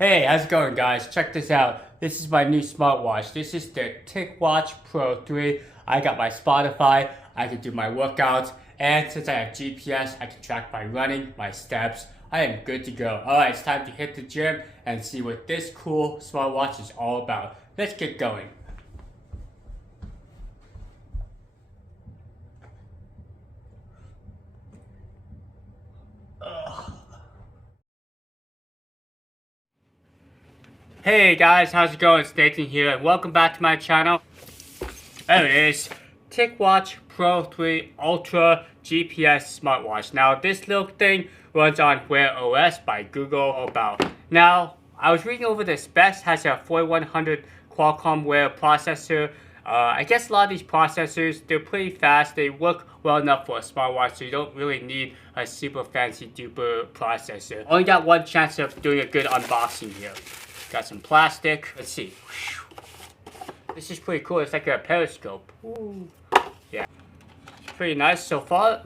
Hey, how's it going, guys? Check this out. This is my new smartwatch. This is the Ticwatch Pro 3. I got my Spotify. I can do my workouts. And since I have GPS, I can track my running, my steps. I am good to go. Alright, it's time to hit the gym and see what this cool smartwatch is all about. Let's get going. Hey guys, how's it going? It's Nathan here and welcome back to my channel. There it is. Ticwatch Pro 3 Ultra GPS Smartwatch. Now this little thing runs on Wear OS by Google about. Now I was reading over the specs, has a 4100 Qualcomm Wear processor. I guess a lot of these processors, they're pretty fast. They work well enough for a smartwatch, so you don't really need a super fancy duper processor. Only got one chance of doing a good unboxing here. Got some plastic. Let's see. This is pretty cool. It's like a periscope. Ooh. Yeah. It's pretty nice so far.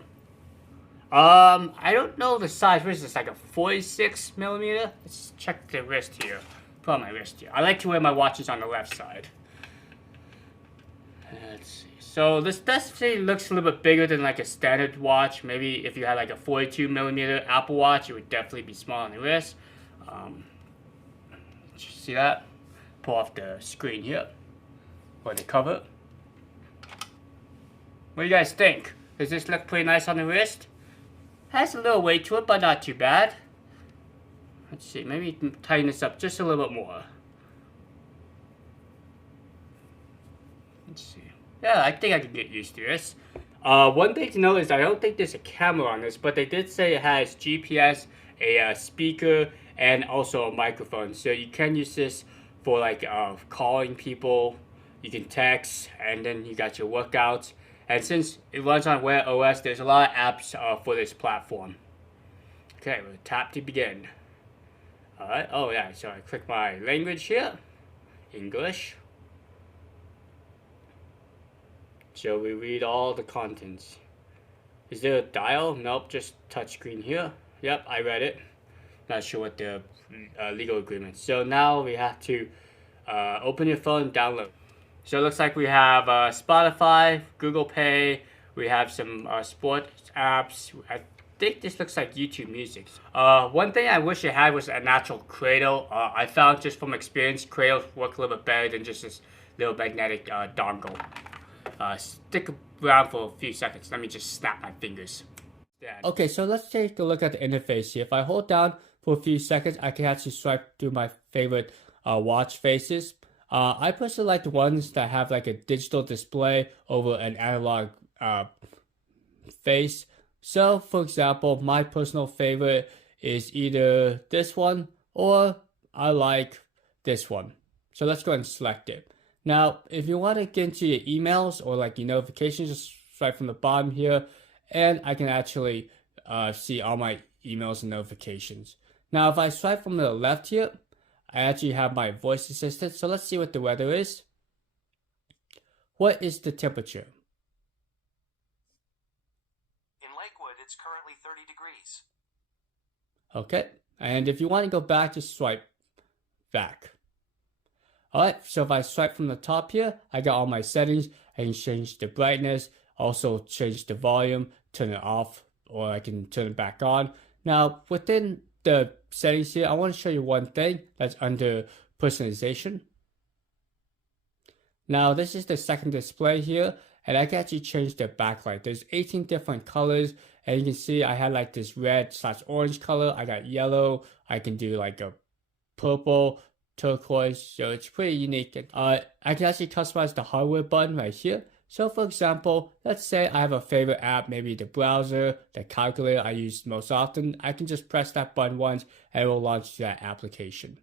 I don't know the size. What is this? Like a 46 millimeter? Let's check the wrist here. Put on my wrist here. I like to wear my watches on the left side. Let's see. So this definitely looks a little bit bigger than like a standard watch. Maybe if you had like a 42 millimeter Apple Watch, it would definitely be small on the wrist. See that? Pull off the screen here. Or the cover. What do you guys think? Does this look pretty nice on the wrist? Has a little weight to it, but not too bad. Let's see, maybe tighten this up just a little bit more. Let's see. Yeah, I think I can get used to this. One thing to note is I don't think there's a camera on this, but they did say it has GPS, a speaker, and also a microphone. So you can use this for like calling people. You can text, and then you got your workouts. And since it runs on Wear OS, there's a lot of apps for this platform. Okay, we'll tap to begin. Alright, oh yeah, so I click my language here. English. So we read all the contents. Is there a dial? Nope, just touchscreen here. Yep, I read it. Not sure what the legal agreement. So now we have to open your phone and download. So it looks like we have Spotify, Google Pay, we have some sports apps. I think this looks like YouTube Music. One thing I wish it had was an actual cradle. I found just from experience, cradles work a little bit better than just this little magnetic dongle. Stick around for a few seconds. Let me just snap my fingers. Okay, so let's take a look at the interface here. If I hold down for a few seconds, I can actually swipe through my favorite watch faces. I personally like the ones that have like a digital display over an analog face. So, for example, my personal favorite is either this one or I like this one. So let's go ahead and select it. Now, if you want to get into your emails or like your notifications, just swipe from the bottom here, and I can actually see all my emails and notifications. Now, if I swipe from the left here, I actually have my voice assistant. So let's see what the weather is. What is the temperature? In Lakewood, it's currently 30 degrees. Okay, and if you want to go back, just swipe back. Alright, so if I swipe from the top here, I got all my settings. I can change the brightness, also change the volume, turn it off, or I can turn it back on. Now, within the settings here, I want to show you one thing that's under personalization. Now, this is the second display here, and I can actually change the backlight. There's 18 different colors, and you can see I had like this red/orange color. I got yellow. I can do like a purple, turquoise, so it's pretty unique. I can actually customize the hardware button right here. So for example, let's say I have a favorite app, maybe the browser, the calculator I use most often. I can just press that button once and it will launch that application.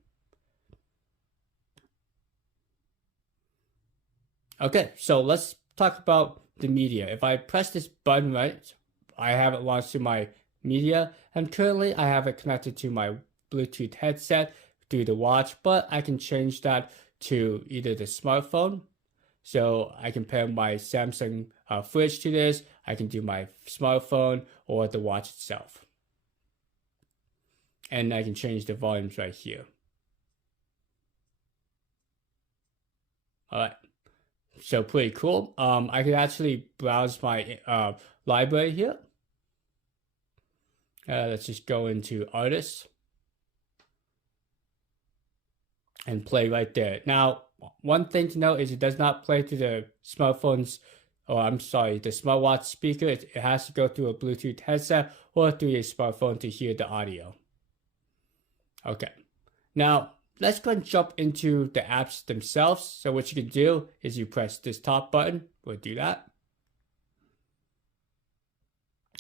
Okay, so let's talk about the media. If I press this button right, I have it launched to my media, and currently I have it connected to my Bluetooth headset through the watch, but I can change that to either the smartphone. So I can pair my Samsung fridge to this. I can do my smartphone or the watch itself. And I can change the volumes right here. Alright, so pretty cool. I can actually browse my library here. Let's just go into artists and play right there. Now, one thing to note is it does not play to the smartphone's, or I'm sorry, the smartwatch speaker. It has to go through a Bluetooth headset or through your smartphone to hear the audio. Okay, now let's go and jump into the apps themselves. So what you can do is you press this top button. We'll do that.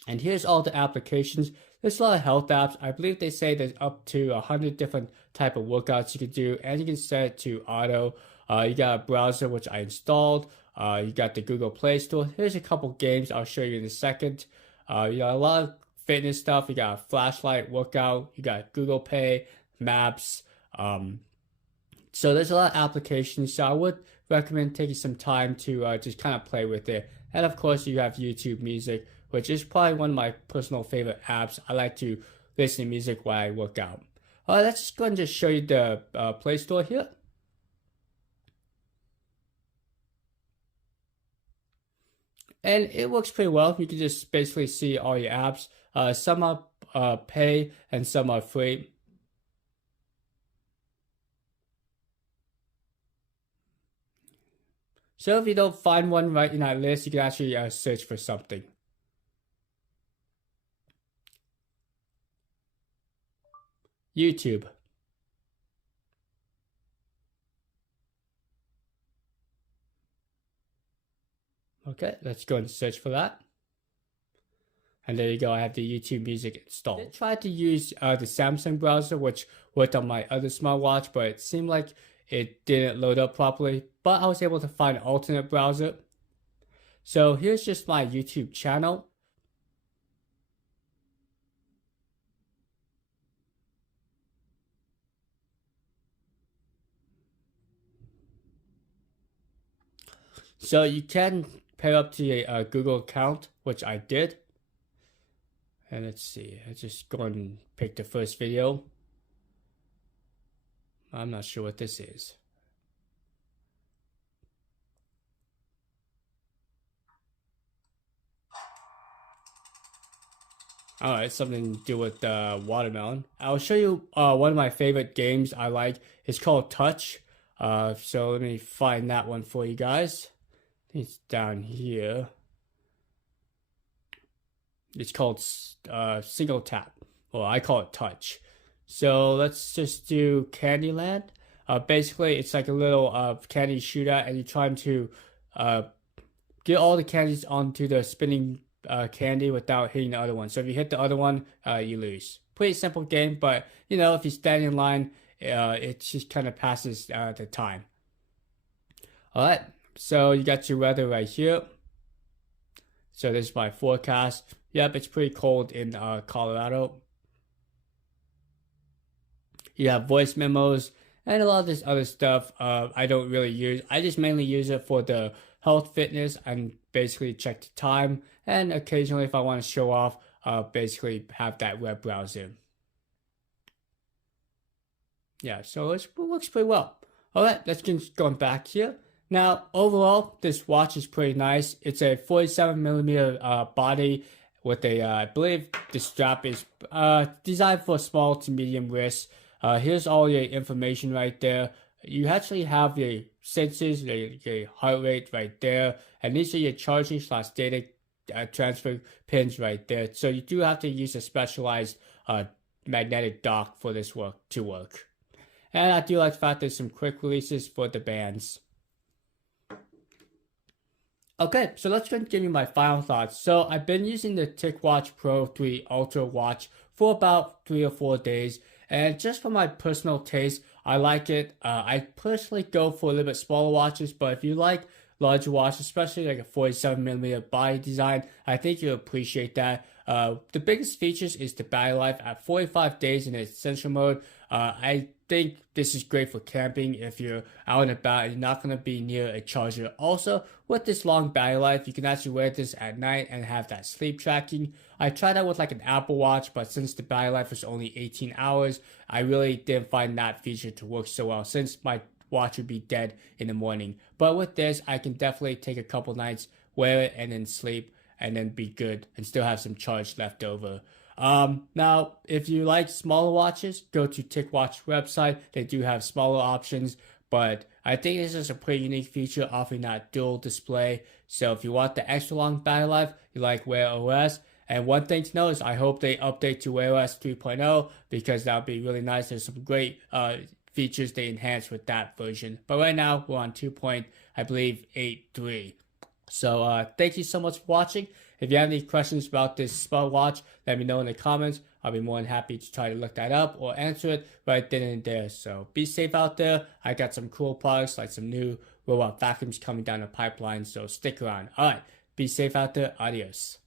And here's all the applications. There's a lot of health apps. I believe they say there's up to 100 different type of workouts you can do, and you can set it to auto. You got a browser, which I installed. You got the Google Play Store. Here's a couple games I'll show you in a second. You got a lot of fitness stuff. You got a flashlight workout. You got Google Pay, Maps. So there's a lot of applications. So I would recommend taking some time to just kind of play with it. And of course, you have YouTube Music, which is probably one of my personal favorite apps. I like to listen to music while I work out. Let's just go and just show you the Play Store here. And it works pretty well. You can just basically see all your apps. Some are pay and some are free. So if you don't find one right in that list, you can actually search for something. YouTube. Okay, let's go and search for that. And there you go, I have the YouTube Music installed. I tried to use the Samsung browser, which worked on my other smartwatch, but it seemed like it didn't load up properly. But I was able to find an alternate browser. So here's just my YouTube channel. So you can pair up to a Google account, which I did. And let's see, let's just go and pick the first video. I'm not sure what this is. Alright, something to do with watermelon. I'll show you one of my favorite games I like. It's called Touch. So let me find that one for you guys. It's down here. It's called Single Tap. Well, I call it Touch. So let's just do Candyland. Basically, it's like a little candy shootout, and you're trying to get all the candies onto the spinning candy without hitting the other one. So if you hit the other one, you lose. Pretty simple game, but you know, if you stand in line, it just kind of passes the time. All right, so you got your weather right here. So this is my forecast. Yep, it's pretty cold in Colorado. You have voice memos and a lot of this other stuff I don't really use. I just mainly use it for the health, fitness, and basically check the time. And occasionally, if I want to show off, basically have that web browser. Yeah, so it works pretty well. All right, let's get going back here. Now, overall, this watch is pretty nice. It's a 47mm body with a, I believe the strap is designed for small to medium wrists. Here's all your information right there. You actually have your sensors, your heart rate right there, and these are your charging / data transfer pins right there. So you do have to use a specialized magnetic dock for this to work. And I do like the fact there's some quick releases for the bands. Okay, so let's go and give you my final thoughts. So I've been using the Ticwatch Pro 3 Ultra watch for about 3 or 4 days. And just for my personal taste, I like it. I personally go for a little bit smaller watches, but if you like larger watches, especially like a 47mm body design, I think you'll appreciate that. The biggest features is the battery life at 45 days in essential mode. I think this is great for camping if you're out and about and you're not going to be near a charger. Also, with this long battery life, you can actually wear this at night and have that sleep tracking. I tried that with like an Apple Watch, but since the battery life was only 18 hours, I really didn't find that feature to work so well since my watch would be dead in the morning. But with this, I can definitely take a couple nights, wear it, and then sleep, and then be good, and still have some charge left over. Now, if you like smaller watches, go to Ticwatch website. They do have smaller options, but I think this is a pretty unique feature, offering that dual display. So if you want the extra long battery life, you like Wear OS. And one thing to know is I hope they update to Wear OS 3.0 because that would be really nice. There's some great features they enhance with that version. But right now we're on 2.8.3. So thank you so much for watching. If you have any questions about this smartwatch, let me know in the comments. I'll be more than happy to try to look that up or answer it right then and there. So be safe out there. I got some cool products like some new robot vacuums coming down the pipeline. So stick around. All right. Be safe out there. Adios.